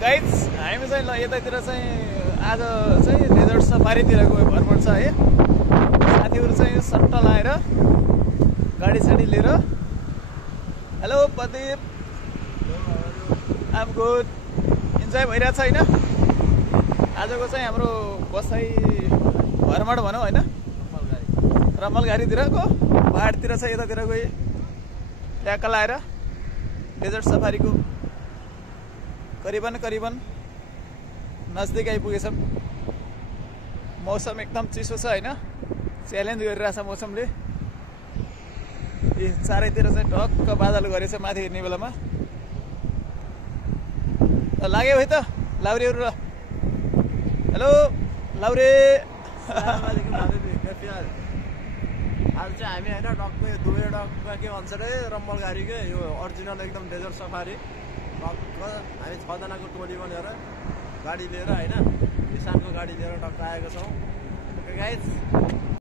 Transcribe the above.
Guys हामी चाहिँ ल यतातिर चाहिँ आज चाहिँ डेजर्ट सफारीतिरको भ्रमण छ है। साथीहरू चाहिँ सट्ट लाएर गाडी साडी लिएर। Hello Pradeep, I'm good, enjoy भइरहेछ होइन। आजको चाहिँ हाम्रो बसाइ भ्रमण भनौँ होइन, रमलघारीतिरको पहाडतिर छ यतातिर गए ट्याक्क लाएर डेजर्ट सफारीको करिबन नजदिक आइपुगेछौँ। मौसम एकदम चिसो छ होइन, च्यालेन्ज गरिरहेछ मौसमले। चारैतिर चाहिँ ढक्क बादल गरेछ माथि हेर्ने बेलामा। लाग्यो है त लाउरेहरू र। हेलो लाउरे। आज चाहिँ हामी होइन टक्कै दुवै टक्क के भन्छ अरे रम्बलघारीकै यो ओरिजिनल एकदम डेजर्ट सफारी टक्क हामी 6 जनाको टोली बनेर गाडी लिएर होइन किसानको गाडी लिएर टक्क आएको छौँ। गाइज